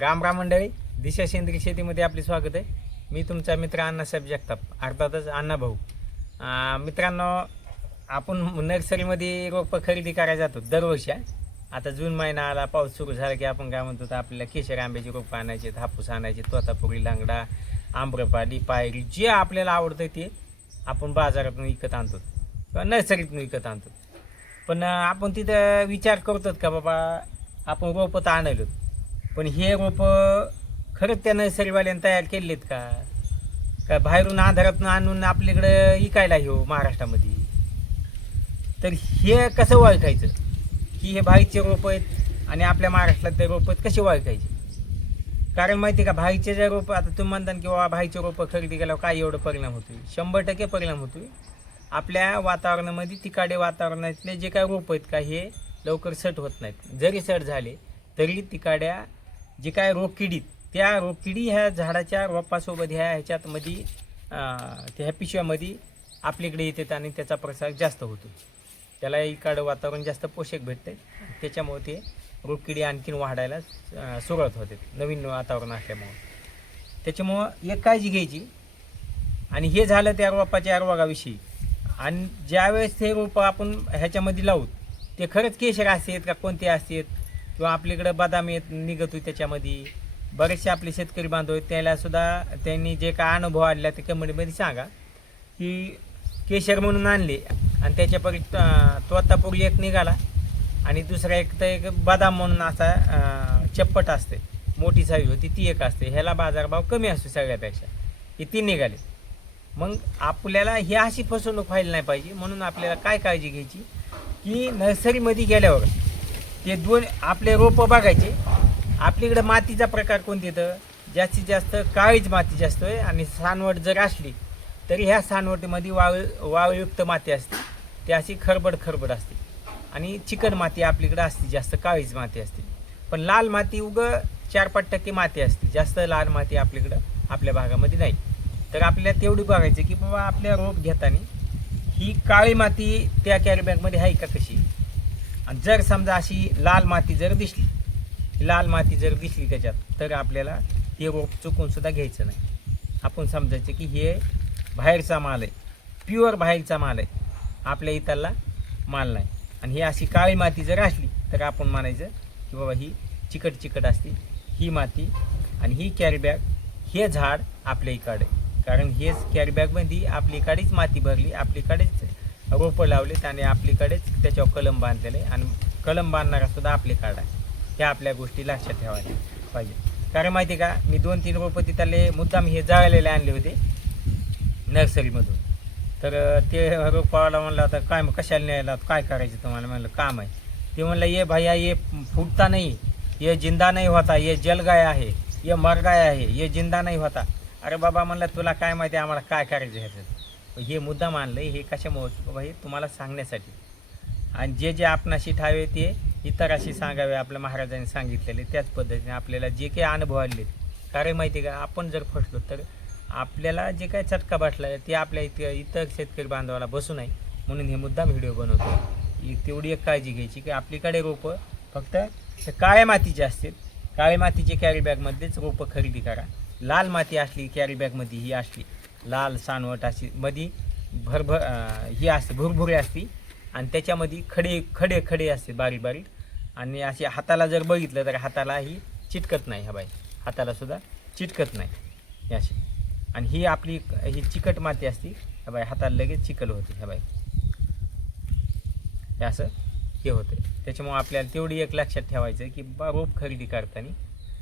राम राम मंडळी दिशा सेंद्रिय शेतीमध्ये आपले स्वागत आहे. मी तुमचा मित्र अण्णासाहेब जगताप अर्थातच अण्णा भाऊ. मित्रांनो आपण नर्सरीमध्ये रोपं खरेदी करायला जातो दरवर्षी आता जून महिना आला पाऊस सुरू झाला की आपण काय म्हणतो तर आपल्याला केशर आंब्याची रोपं आणायचे हापूस आणायचे तोतापुरी लांगडा आम्रपाली पायरी जे आपल्याला आवडतं ते आपण बाजारातून विकत आणतो किंवा नर्सरीतून विकत आणतो. पण आपण तिथं विचार करतो का बाबा आपण रोपं तर आणलो पण हे रोपं खरंच त्या नर्सरीवाल्यानं तयार केलेत का? का बाहेरून आधारातून आणून आपल्याकडं इकायला हो महाराष्ट्रामध्ये? तर हे कसं ओळखायचं? की हे भाईचे रोपं आहेत आणि आपल्या महाराष्ट्रात ते रोपं आहेत कसे ओळखायचे? कारण माहिती आहे का भाईचे जे रोपं आता तुम्ही म्हणता की बाबा भाईचे रोपं खरेदी केल्यावर काय एवढं परिणाम होतोय? शंभर टक्के परिणाम होतोय. आपल्या वातावरणामध्ये तिकाडे वातावरणातले जे काय रोपं आहेत का हे लवकर सट होत नाहीत. जरी सट झाले तरी तिकाड्या जे काय रोगकिडीत त्या रोगकिडी ह्या झाडाच्या रोपासोबत ह्या ह्याच्यात मध्ये त्या ह्या पिशव्यामध्ये आपल्याकडे येतात आणि त्याचा प्रसार जास्त होतो. त्याला इकडं वातावरण जास्त पोषक भेटते त्याच्यामुळे ते रोगकिडी आणखीन वाढायला सुरुवात होते. नवीन वातावरण असल्यामुळं. त्याच्यामुळं एक काळजी घ्यायची. आणि हे झालं त्या रोपाच्या रोगाविषयी. आणि ज्यावेळेस ते रोपं आपण ह्याच्यामध्ये लावू ते खरंच केशर असतात का कोणते असतात? किंवा आपल्याकडं बदाम येत निघत होते त्याच्यामध्ये. बरेचसे आपले शेतकरी बांधव आहेत त्याला सुद्धा त्यांनी जे काय अनुभव आणला ते कमेंटमध्ये सांगा. की केशर म्हणून आणले आणि त्याच्यापरी तोतापूर एक निघाला आणि दुसरा एक तर एक बदाम म्हणून असा चप्पट असते. मोठी साईज होती ती एक असते. ह्याला बाजारभाव कमी असतो सगळ्यापेक्षा. हे ती निघाले. मग आपल्याला ही अशी फसवणूक व्हायला नाही पाहिजे. म्हणून आपल्याला काय काळजी घ्यायची? की नर्सरीमध्ये गेल्यावर ते दोन आपले रोपं बघायचे. आपल्याकडे मातीचा प्रकार कोणते येतं जास्तीत जास्त काळीच माती जास्त आहे आणि सानवट जर असली तरी ह्या सानवटीमध्ये वाळ वाळयुक्त माती असते. ती अशी खरबड खरबड असते. आणि चिकन माती आपल्याकडे असते जास्त काळीच माती असते. पण लाल माती उग चार पाच टक्के माती असते. जास्त लाल माती आपल्याकडं आपल्या भागामध्ये नाही. तर आपल्याला तेवढी बघायचं की बाबा आपल्या रोप घेताना ही काळी माती त्या कॅरीबॅगमध्ये आहे का कशी? आणि जर समजा अशी लाल माती जर दिसली लाल माती जर दिसली त्याच्यात तर आपल्याला हे रोप चुकूनसुद्धा घ्यायचं नाही. आपण समजायचं की हे बाहेरचा माल आहे प्युअर बाहेरचा माल आहे आपल्या इथला माल नाही. आणि ही अशी काळी माती जर असली तर आपण म्हणायचं की बाबा ही चिकट चिकट असते ही माती आणि ही कॅरीबॅग हे झाड आपल्या इकडे. कारण हेच कॅरीबॅगमध्ये आपलीकडेच माती भरली आपलीकडेच रोपं लावलेत आणि आपलीकडेच त्याच्यावर कलम बांधलेले आणि कलम बांधणारा सुद्धा आपल्याकडे आहे ह्या आपल्या गोष्टी लक्षात ठेवायला पाहिजे. कारण माहिती आहे का मी दोन तीन रोपं तिथले मुद्दाम हे जाळलेले आणले होते नर्सरीमधून. तर ते रोपाला म्हणलं आता काय मग कशाला न्यायला काय करायचं तुम्हाला? म्हणलं काम आहे. ते म्हणलं ये भैया ये फुटता नाही ये जिंदा नाही होता ये जलगाय आहे ये मरगाय आहे ये जिंदा नाही होता. अरे बाबा म्हणलं तुला काय माहिती आहे आम्हाला काय करायचं ह्याचं? हे मुद्दाम आणलं हे कशामुळं बाबा हे तुम्हाला सांगण्यासाठी. आणि जे जे आपणाशी ठावे ते इतराशी सांगावे आपल्या महाराजांनी सांगितलेले त्याच पद्धतीने आपल्याला जे काही अनुभव आले कारण माहिती आहे का आपण जर फसलो तर आपल्याला जे काही चटका बसला ते आपल्या इत इतर शेतकरी बांधवाला बसू नये. म्हणून हे मुद्दाम व्हिडिओ बनवतो ही तेवढी एक काळजी घ्यायची की आपलीकडे रोपं फक्त काळ्या मातीचे असतील. काळ्या मातीचे कॅरी बॅगमध्येच रोपं खरेदी करा. लाल माती असली कॅरी बॅगमध्ये ही असली. लाल सानवट अशी मध्ये भरभर ही असते भुरभुरी असते. आणि त्याच्यामध्ये खडे खडे खडे असते बारीक बारीक. आणि अशी हाताला जर बघितलं तर हाताला ही चिटकत नाही ह्या बाई. हातालासुद्धा चिटकत नाही. अशी. आणि ही आपली ही चिकट माती असती. ह्या बाई हाताला लगेच चिकल होते ह्या बाई. हे असं हे होतं. त्याच्यामुळं आपल्याला तेवढी एक लक्षात ठेवायचं की बा रोप खरेदी करताना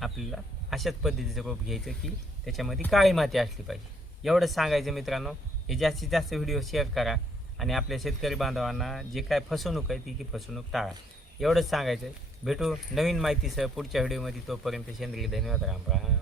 आपल्याला अशाच पद्धतीचं रोप घ्यायचं की त्याच्यामध्ये काळी माती असली पाहिजे. एवढंच सांगायचं मित्रांनो हे जास्तीत जास्त व्हिडिओ शेअर करा आणि आपल्या शेतकरी बांधवांना जे काय फसवणूक आहे ती की फसवणूक टाळा. एवढंच सांगायचं भेटू नवीन माहितीसह पुढच्या व्हिडिओमध्ये तोपर्यंत सेंद्रिय धन्यवाद. राम राम.